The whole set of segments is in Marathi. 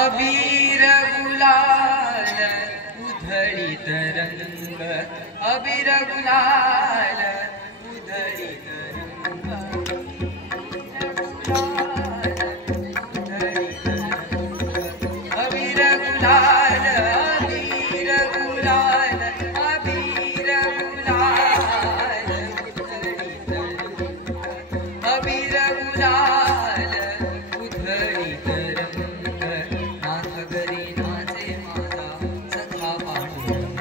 अबीर गुलाल उधळीत रंग, अबीर गुलाल उधळीत रंग, अबीर गुलाल, अबीर गुलाल, अबीर गुलाल उधळीत रंग, अबीर गुलाल उधळीत रंग, नाथ घरी नाचे माझा सखा पांडुरंग,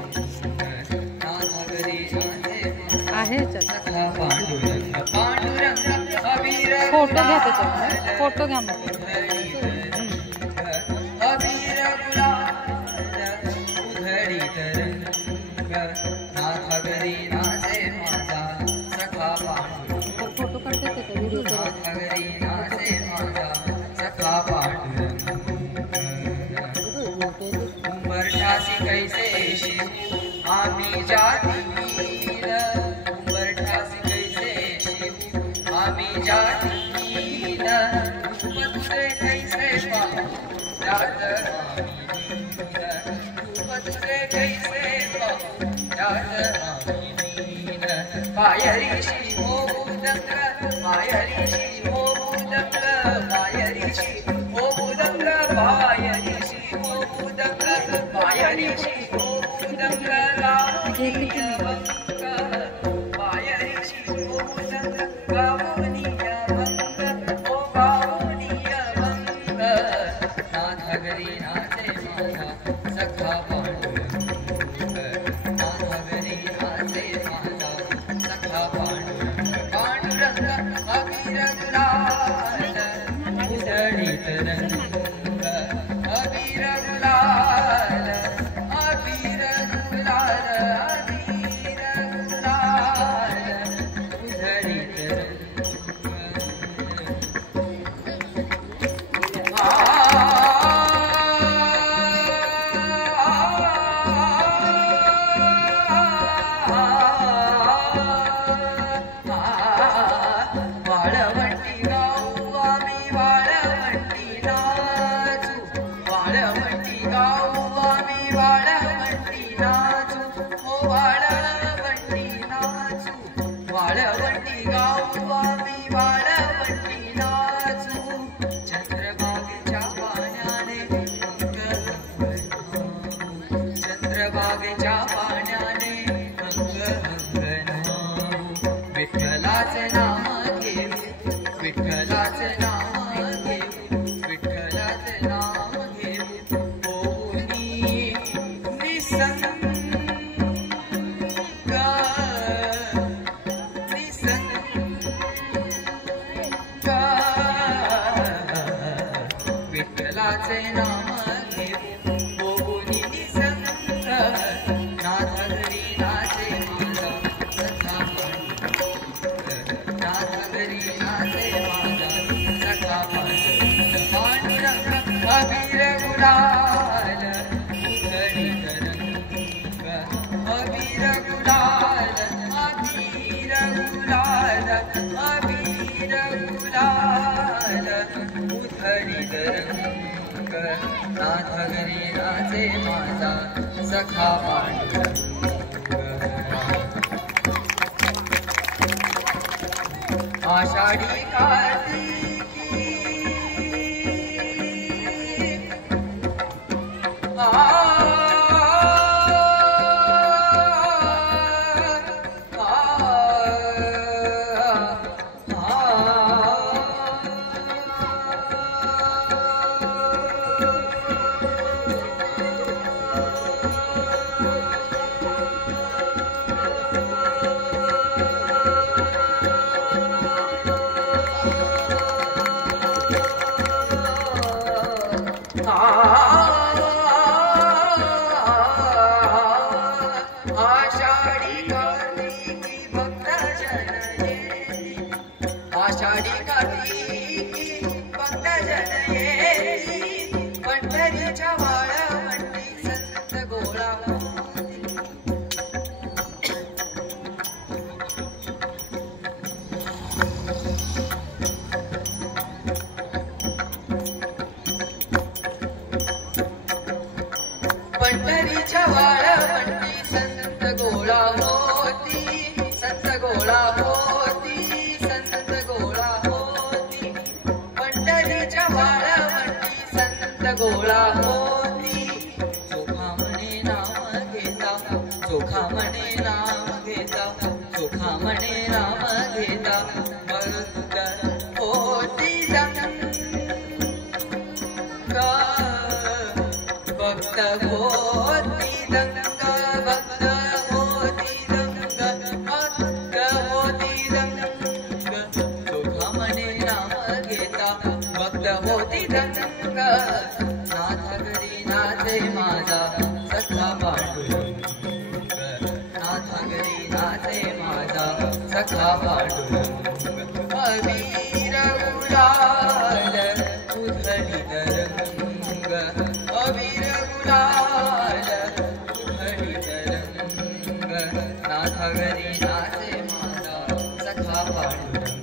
नाथ घरी नाचे माझा सखा पांडुरंग, पांडुरंग अबीर फोटो घ्या त्याच्यात, फोटो घ्या मग. अबीर गुलाल उधळीत रंग, नाथ घरी नाचे माझा सखा पांडुरंग, फोटो काढते त्याचा व्हिडिओ करा. नाथ घरी नाचे माझा सखा पांडुरंग, उंबरठासी कैसे शिव आम्ही जातील, उंबरठासी कैसे शिव आम्ही जातील, रूप तुझे कैसे पाहू त्यात आम्ही लीन, रूप तुझे कैसे पाहू त्यात आम्ही लीन, पायरीशी होऊ दंग, पायरीशी होऊ दंग, पायरीशी होऊ दंग, पायरीशी होऊ दंग, पायरीशी होऊ दंग, लावणीय भंग, पायरीशी होऊ दंग, गावणीय भंग, ओ गावणीय भंग, नाथ घरी नाचे माझा सखा पांडुरंग, नाथ घरी नाचे माझा सखा पांडुरंग, पांडुरंग अबीर गुलाल उधळीत रंग, अबीर गुलाल, अबीर गुलाल, अबीर गुलाल उधळीत रंग, वाळवंटी गाऊ आम्ही वाळवंटी नाचू, वाळवंटी गाऊ आम्ही वाळवंटी नाचू, हो वाळवंटी नाचू, वाळवंटी गाऊ आम्ही वाळवंटी नाचू, चंद्रभागेच्या पाण्याने अंग हंगनावू, चंद्रभागेच्या पाण्याने अंग हंगनावू, विठ्ठलाचे नाम घेऊ, विठ्ठलाचे नाम घेऊ, विठ्ठलाचे नाम घेऊ, होऊनी निसंग, निसंग, विठ्ठलाचे नाम घेऊ, होऊनी निसंग, नाथ घरी नाचे माझा सखा पांडुरंग, नाथ घरी नाचे माझा सखा पांडुरंग, पांडुरंग अबीर गुलाल उधळीत रंग, अबीर गुलाल, अबीर गुलाल, अबीर गुलाल उधळीत रंग, नाथ घरी नाचे माझा सखा पांडुरंग, आषाढी कार्तिकी आषाढी कार्तिकी भक्तजन येती, आषाढी कार्तिकी भक्तजन येती, पंढरीच्या वाळवंटी संत गोळा होती, गोळा होती चोखा म्हणे नाम घेता चोखा म्हणे नाम घेता चोखा म्हणे नाम घेता भक्त होती दंगा भक्त होती दंगा भक्त होती दंगा भक्त होती दंगा चोखा म्हणे नाम घेता भक्त होती दंगा नाथ घरी नाचे माझा सखा पांडुरंग नाथ घरी नाचे माझा सखा पांडुरंग अबीर गुलाल उधळीत रंग अबीर गुलाल उधळीत रंग नाथ घरी नाचे माझा सखा पांडुरंग